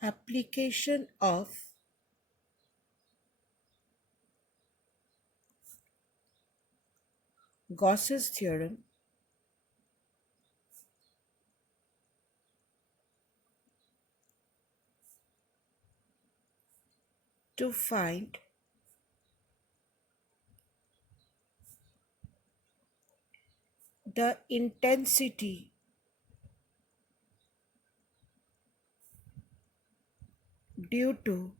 Application of Gauss's theorem to find the intensity due to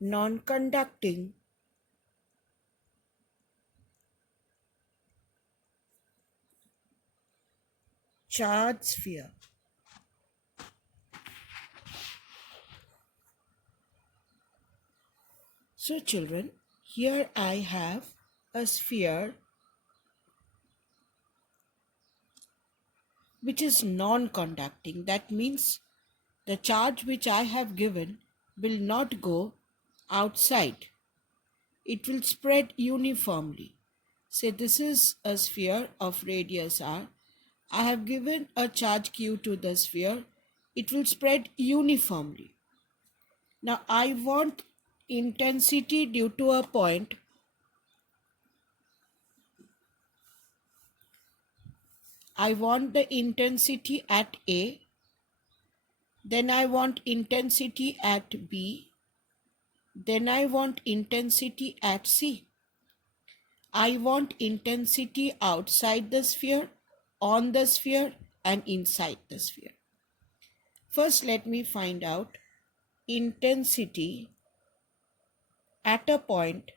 non-conducting charged sphere. So children, here I have a sphere which is non-conducting. That means the charge which I have given will not go outside. It will spread uniformly. Say this is a sphere of radius r. I have given a charge q to the sphere. It will spread uniformly. Now I want intensity due to a point. I want the intensity at A. Then I want intensity at B. Then I want intensity at C. I want intensity outside the sphere, on the sphere, and inside the sphere. First, let me find out intensity at a point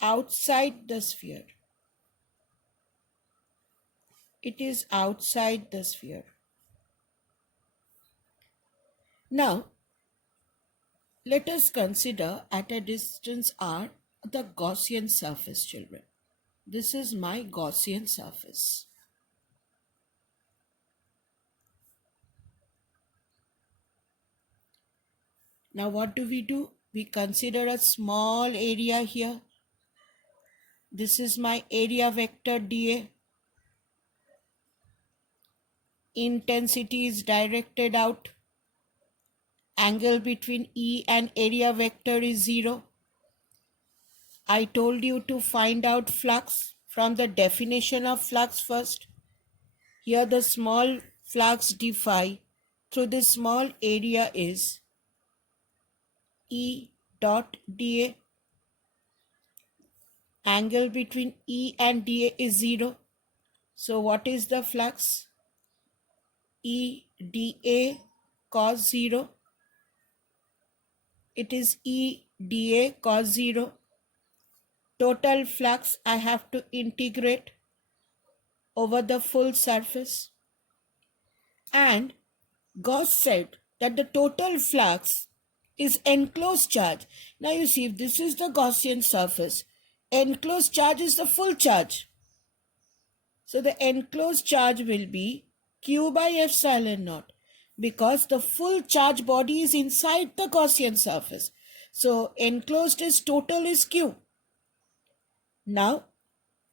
outside the sphere. It is outside the sphere. Now, let us consider at a distance r the Gaussian surface, children. This is my Gaussian surface. Now what do? We consider a small area here. This is my area vector dA. Intensity is directed out. Angle between E and area vector is 0. I told you to find out flux from the definition of flux first. Here the small flux d phi through this small area is E dot dA. Angle between E and dA is 0. So what is the flux? E dA cos 0. It is E dA cos 0. Total flux I have to integrate over the full surface. And Gauss said that the total flux is enclosed charge. Now you see, if this is the Gaussian surface, enclosed charge is the full charge. So the enclosed charge will be Q by epsilon naught, because the full charge body is inside the Gaussian surface. So enclosed is total is Q. Now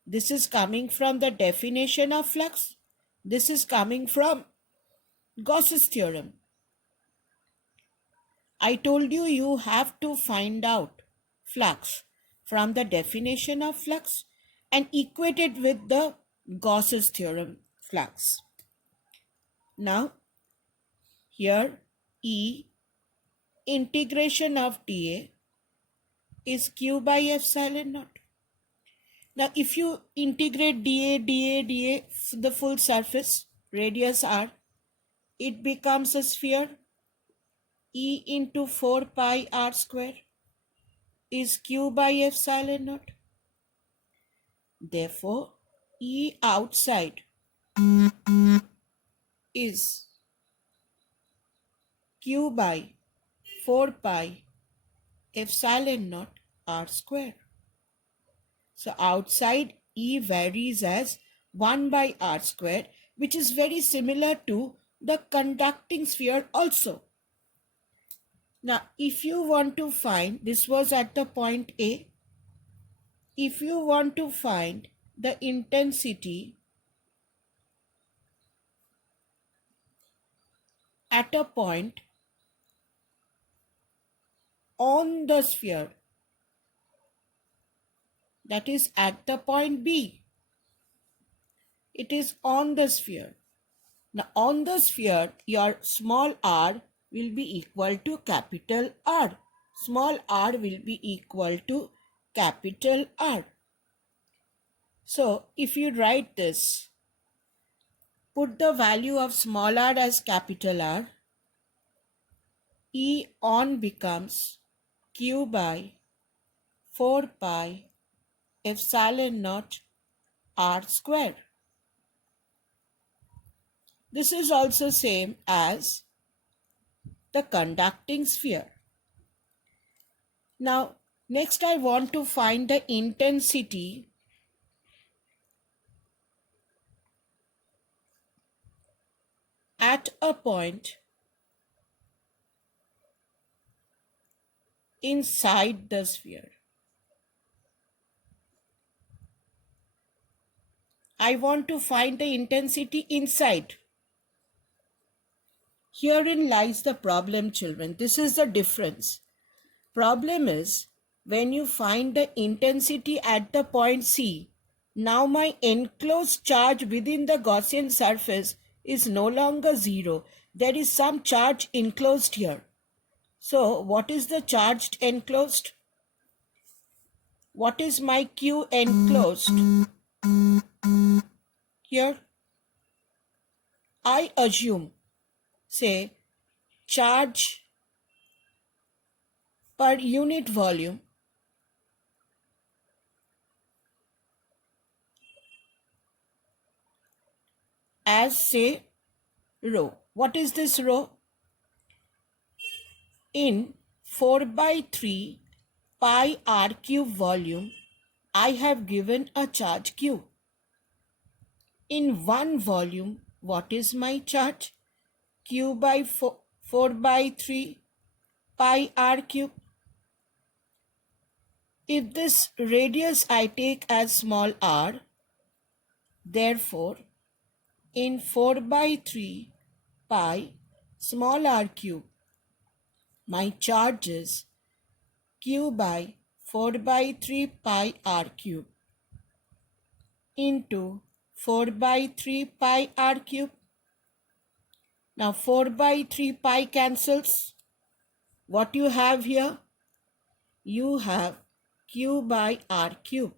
this is coming from the definition of flux. This is coming from Gauss's theorem. I told you you have to find out flux from the definition of flux and equate it with the Gauss's theorem flux. Now here E integration of dA is Q by epsilon naught. Now if you integrate dA, the full surface, radius r, it becomes a sphere. E into 4 pi r square is Q by epsilon naught. Therefore, E outside is Q by 4 pi epsilon naught r square. So outside E varies as 1 by r square, which is very similar to the conducting sphere also. Now, if you want to find, this was at the point A, if you want to find the intensity at a point on the sphere, that is at the point B, it is on the sphere. Now, on the sphere, your small r will be equal to capital R. Small r will be equal to capital R. So, if you write this, put the value of small r as capital R, E on becomes Q by 4 pi epsilon naught R square. This is also same as the conducting sphere. Now, next I want to find the intensity at a point inside the sphere. I want to find the intensity inside. Herein lies the problem, children. This is the difference. Problem is, when you find the intensity at the point C, now my enclosed charge within the Gaussian surface is no longer zero. There is some charge enclosed here. So, what is the charged enclosed? What is my Q enclosed? Here, I assume, say, charge per unit volume as, say, rho. What is this rho? In 4 by 3 pi r cube volume, I have given a charge q. In one volume, what is my charge? Q by 4 by 3 pi r cube. If this radius I take as small r, therefore, in 4 by 3 pi small r cube, my charge is q by 4 by 3 pi r cube into 4 by 3 pi r cube. Now 4 by 3 pi cancels. What you have here? You have q by r cube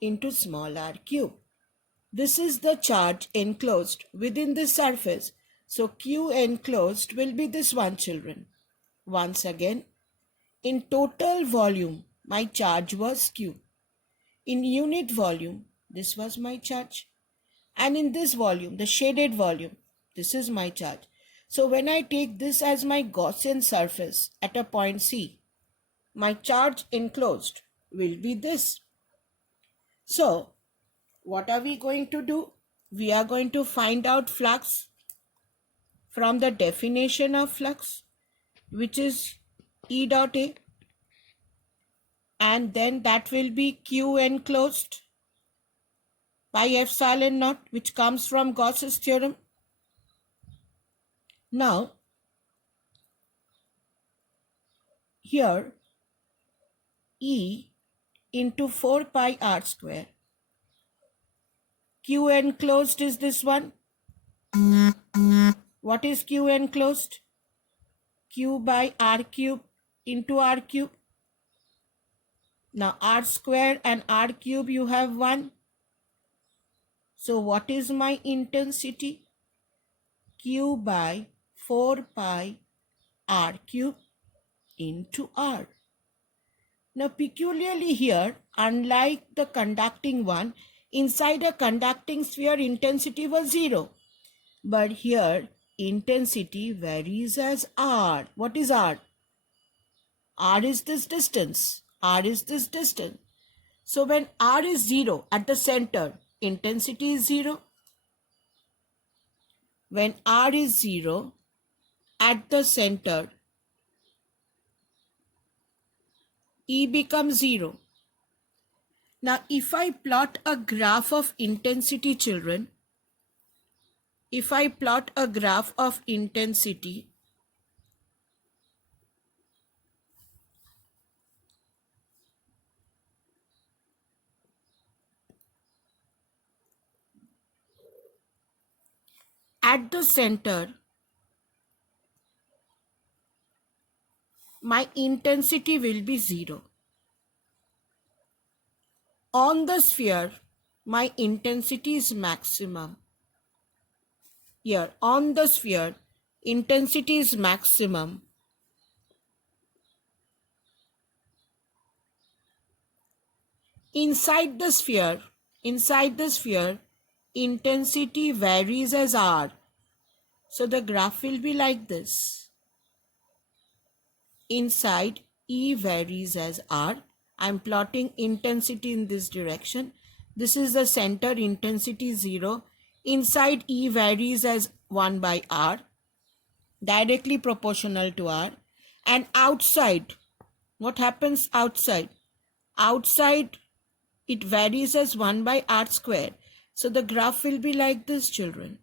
into small r cube. This is the charge enclosed within the surface. So q enclosed will be this one, children. Once again, in total volume, my charge was q. In unit volume, this was my charge. And in this volume, the shaded volume, this is my charge. So when I take this as my Gaussian surface at a point C, my charge enclosed will be this. So what are we going to do? We are going to find out flux from the definition of flux, which is E dot A, and then that will be Q enclosed by epsilon naught, which comes from Gauss's theorem. Now, here E into 4 pi r square. Q enclosed is this one. What is Q enclosed? Q by r cube into r cube. Now r square and r cube you have 1. So what is my intensity? Q by 4 pi r cube into r. Now peculiarly here, unlike the conducting one, inside a conducting sphere intensity was 0. But here intensity varies as r. What is r? R is this distance. R is this distance. So when r is 0 at the center, intensity is 0. When r is 0 at the center, E becomes 0. Now, if I plot a graph of intensity, children, if I plot a graph of intensity, at the center, my intensity will be 0. On the sphere, my intensity is maximum. Here, on the sphere, intensity is maximum. Inside the sphere, intensity varies as r. So the graph will be like this. Inside, E varies as r. I'm plotting intensity in this direction. This is the center, intensity 0. Inside, E varies as 1 by r, directly proportional to r. And outside, what happens outside? Outside, it varies as 1 by r square. So the graph will be like this, children.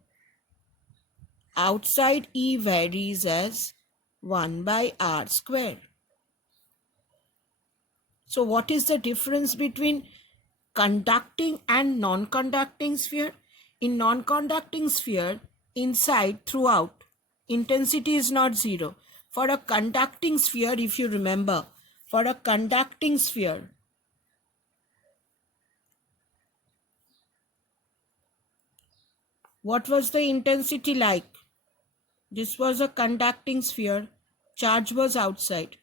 Outside, E varies as 1 by r square. So what is the difference between conducting and non-conducting sphere? In non-conducting sphere, inside, throughout, intensity is not 0. For a conducting sphere, if you remember, for a conducting sphere, what was the intensity like? This was a conducting sphere, charge was outside.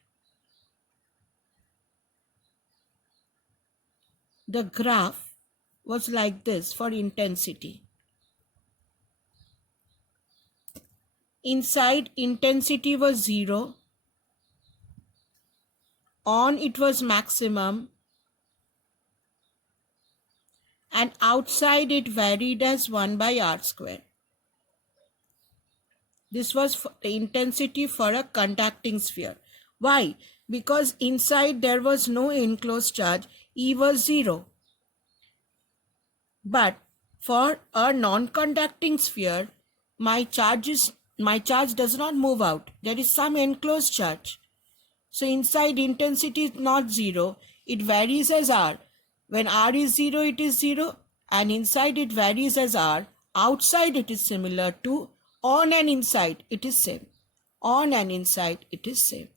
The graph was like this for intensity. Inside, intensity was 0. On, it was maximum. And outside, it varied as 1 by r square. This was the intensity for a conducting sphere. Why? Because inside there was no enclosed charge. E was 0. But for a non-conducting sphere, my charge does not move out. There is some enclosed charge. So inside, intensity is not 0. It varies as r. When r is 0, it is 0. And inside, it varies as r. Outside, it is similar to on and inside, it is same. On and inside, it is same.